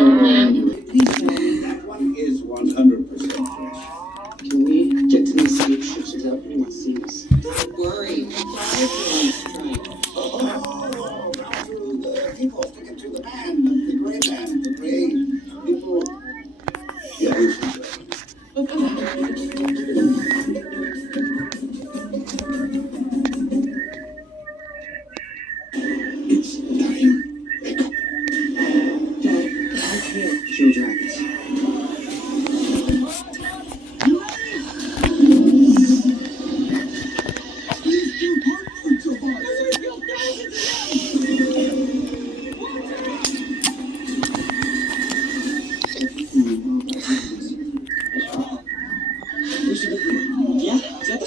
That one is 100% fresh. Can we get to these spaceships without anyone seeing us? Don't worry. Firefly's trying. Oh, now through the people sticking to the band, the gray band, the gray people. Yeah, we should go. It's time. Wake up. Dad, I can't kill dragons. Yeah, is that the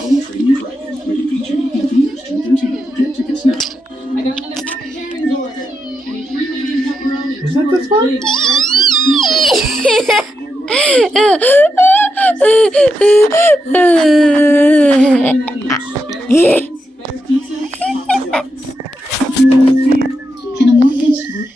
Home Training Dragon. Rated PG. Theaters 213. Get tickets now. I got another vegetarian's order. And a 3-medium pepperoni. Is that this one? Wings, better pizza, Papa John's. Can a mortgage work?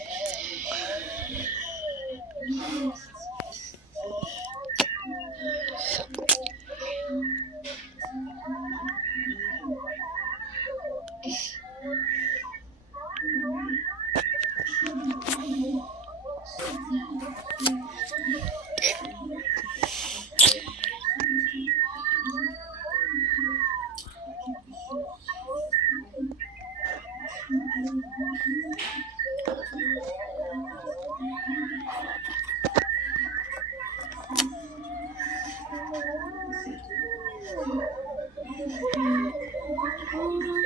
Hold on.